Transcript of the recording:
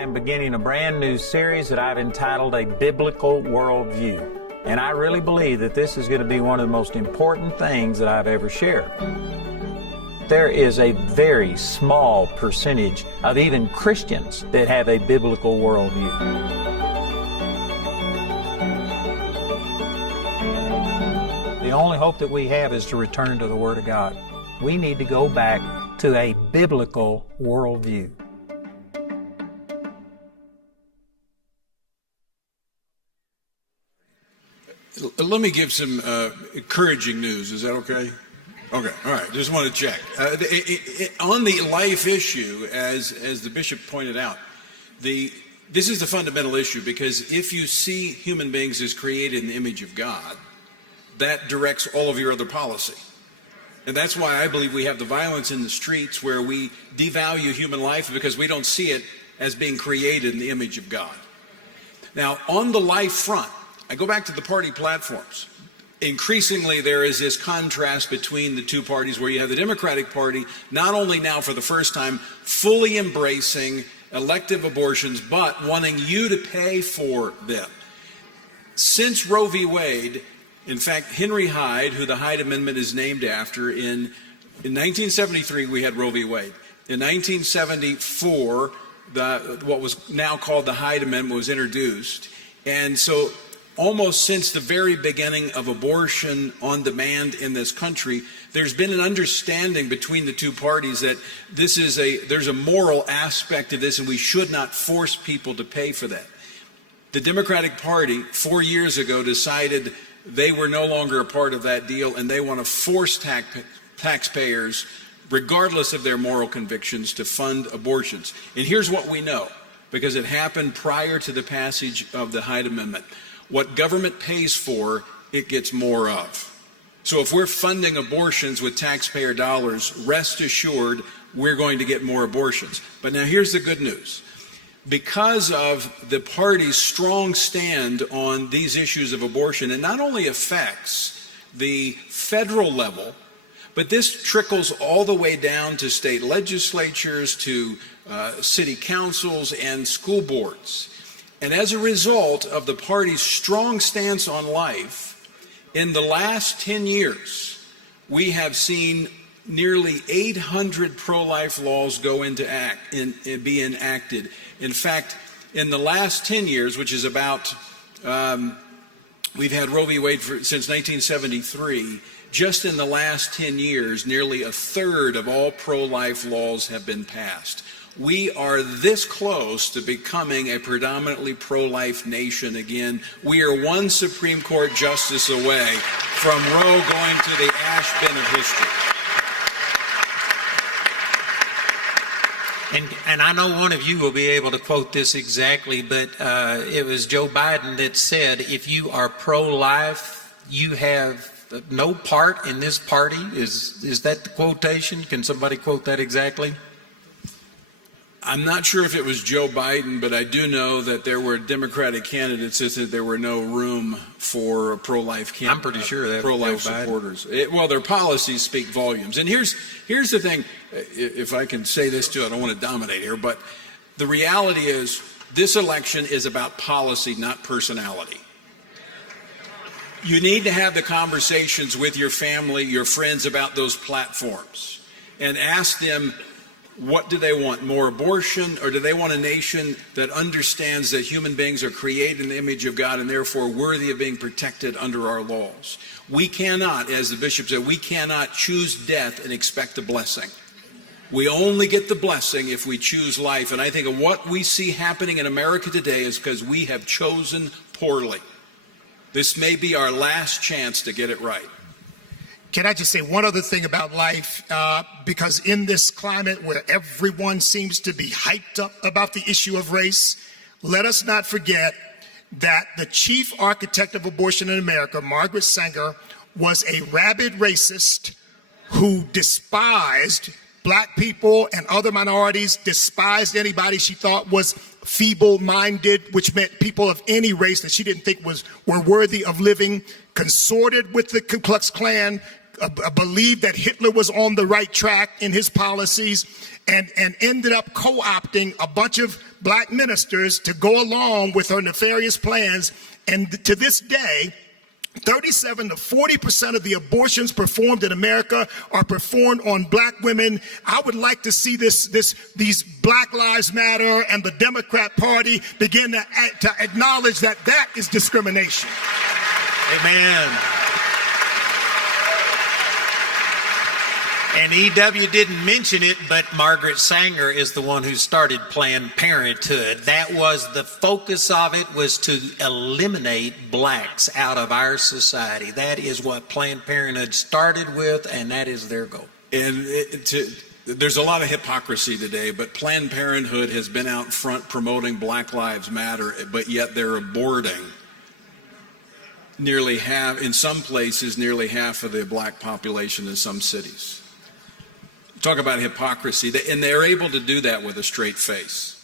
I am beginning a brand new series that I've entitled A Biblical Worldview. And I really believe that this is going to be one of the most important things that I've ever shared. There is a very small percentage of even Christians that have a biblical worldview. The only hope that we have is to return to the Word of God. We need to go back to a biblical worldview. Let me give some encouraging news. Is that okay? Okay, all right. Just want to check. On the life issue, as the bishop pointed out, this is the fundamental issue, because if you see human beings as created in the image of God, that directs all of your other policy. And that's why I believe we have the violence in the streets where we devalue human life, because we don't see it as being created in the image of God. Now, on the life front, I go back to the party platforms. Increasingly, there is this contrast between the two parties, where you have the Democratic Party not only now for the first time fully embracing elective abortions, but wanting you to pay for them. Since Roe v. Wade, in fact, Henry Hyde, who the Hyde Amendment is named after, in 1973 we had Roe v. Wade. In 1974, what was now called the Hyde Amendment was introduced. And so almost since the very beginning of abortion on demand in this country, there's been an understanding between the two parties that there's a moral aspect of this, and we should not force people to pay for that. The Democratic Party 4 years ago decided they were no longer a part of that deal, and they want to force taxpayers, regardless of their moral convictions, to fund abortions. And here's what we know, because it happened prior to the passage of the Hyde Amendment. What government pays for, it gets more of. So if we're funding abortions with taxpayer dollars, rest assured we're going to get more abortions. But now here's the good news. Because of the party's strong stand on these issues of abortion, it not only affects the federal level, but this trickles all the way down to state legislatures, to city councils and school boards. And as a result of the party's strong stance on life, in the last 10 years, we have seen nearly 800 pro-life laws go into be enacted. In fact, in the last 10 years, which is about, we've had Roe v. Wade since 1973, just in the last 10 years, nearly a third of all pro-life laws have been passed. We are this close to becoming a predominantly pro-life nation again. We are one Supreme Court justice away from Roe going to the ash bin of history. And I know one of you will be able to quote this exactly, but it was Joe Biden that said, if you are pro-life, you have no part in this party. Is that the quotation? Can somebody quote that exactly? I'm not sure if it was Joe Biden, but I do know that there were Democratic candidates that said there were no room for pro-life candidates. I'm pretty sure that pro-life supporters. Well, their policies speak volumes. And here's the thing, if I can say this too, I don't want to dominate here, but the reality is this election is about policy, not personality. You need to have the conversations with your family, your friends about those platforms, and ask them, what do they want? More abortion, or do they want a nation that understands that human beings are created in the image of God and therefore worthy of being protected under our laws? We cannot, as the bishop said, we cannot choose death and expect a blessing. We only get the blessing if we choose life. And I think of what we see happening in America today is because we have chosen poorly. This may be our last chance to get it right. Can I just say one other thing about life? Because in this climate where everyone seems to be hyped up about the issue of race, let us not forget that the chief architect of abortion in America, Margaret Sanger, was a rabid racist who despised black people and other minorities, despised anybody she thought was feeble-minded, which meant people of any race that she didn't think were worthy of living, consorted with the Ku Klux Klan, believed that Hitler was on the right track in his policies and ended up co-opting a bunch of black ministers to go along with her nefarious plans. And to this day, 37 to 40% of the abortions performed in America are performed on black women. I would like to see these Black Lives Matter and the Democrat Party begin to acknowledge that that is discrimination. Amen. And E.W. didn't mention it, but Margaret Sanger is the one who started Planned Parenthood. That was the focus of it, was to eliminate blacks out of our society. That is what Planned Parenthood started with, and that is their goal. And there's a lot of hypocrisy today, but Planned Parenthood has been out front promoting Black Lives Matter, but yet they're aborting nearly half, in some places, nearly half of the black population in some cities. Talk about hypocrisy, and they're able to do that with a straight face.